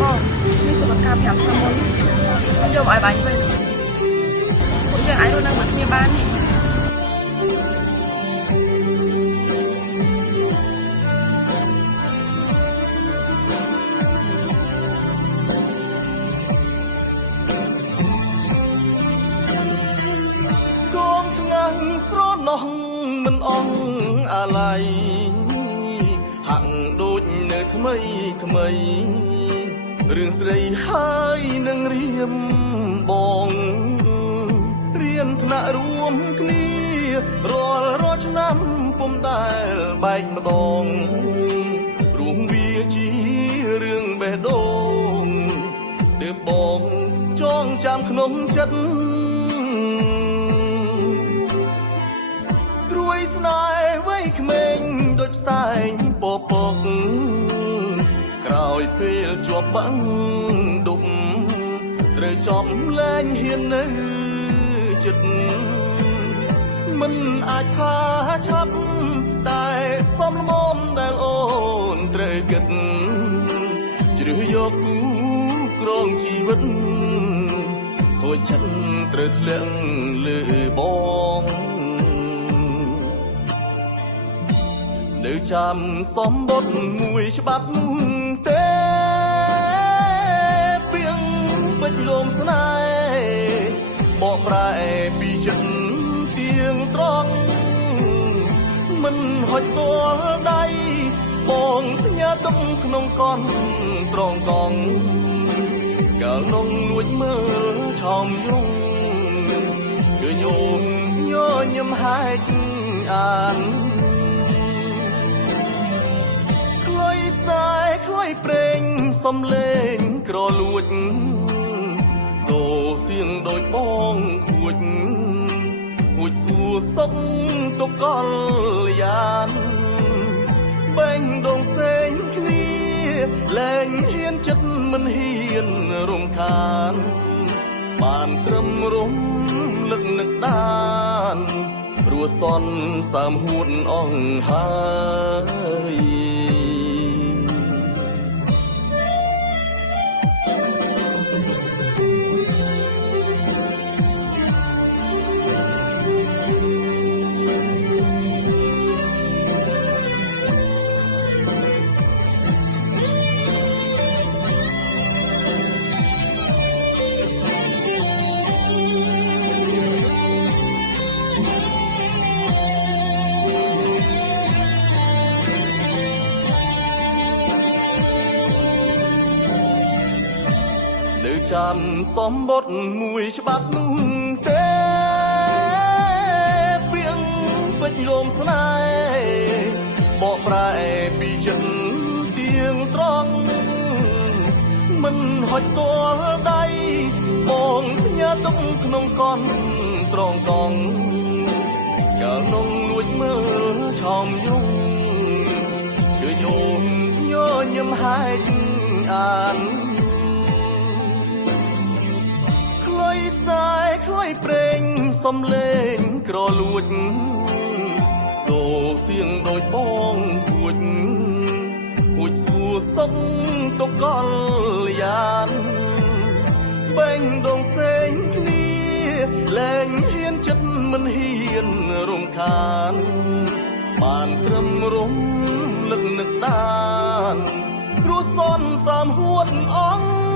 បងមានសុខភាព5ឆ្នាំមុនខ្ញុំយកមកឲ្យបាញ់វិញពួកយើងអាចរស់នៅមួយគ្នាបាននេះកូនឆ្ងាំងស្រណោះមិនអស់អាឡ័យហាក់ដូចនៅថ្មីថ្មីរឿងស្រីហើយនឹងរៀមបងរៀនថ្នាក់រួមគ្នារាល់ឆ្នាំពុំដែលបែកម្ដងរួមវាជារឿងបេះដូងទើបបងចងចាំក្នុងចិត្តត្រួយស្នេហ៍វ័យក្មេងដូចផ្សែងពពកក្រោយពេលជាប់បាំងដប់ត្រូវចំលែងហ៊ាននៅចិត្តមិនអាចថាឆាប់តែសំលមដែលអូនត្រូវគិតជ្រើសយកគូក្រងជីវិតខូចចិត្តត្រូវធ្លាក់លើបងនៅចាំសំបុត្រមួយច្បាប់នោះទេពីងពេជ្រលំស្នេហ៍បកប្រែពីចិត្តទៀងត្រង់មិនហុចទាល់ដៃបងផ្ញើទុកក្នុងកនត្រង់កងកាលនងលួចមើលឆោមយងគឺញោមញញឹមហែកអានខ្លុយស្នេហ៍ខ្លុយព្រេងសំលេងក្រលួចសូសៀងដូចបងខួចហួចសួរសុកទុកកលយ៉ានបែងដងសេងគ្នាលែងហ៊ានចិត្តមិនហ៊ានរំខានបានត្រឹមរំលឹកនឹកដានព្រោះសន់សាមហួតអស់ហើយនៅចាំសំបុត្រមួយច្បាប់នោះទេពីងពេជ្រលំស្នេហ៍បកប្រែពីចិត្តទៀងត្រង់មិនហុចទាល់ដៃបងផ្ញើទុកក្នុងកនត្រង់កងកាលនងលួចមើលឆោមយងគឺញោមញញឹមហែកអានខ្លុយស្នេហ៍ខ្លុយព្រេងសំលេងក្រលួចសូសៀងដូចបងខួចហួចសួរសុកទុកកលយ៉ានបែងដងសេងគ្នាលែងហ៊ានចិត្តមិនហ៊ានរំខានបានត្រឹមរំលឹកនឹកដានព្រោះសន់សាមហួតអស់